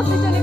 我在这里。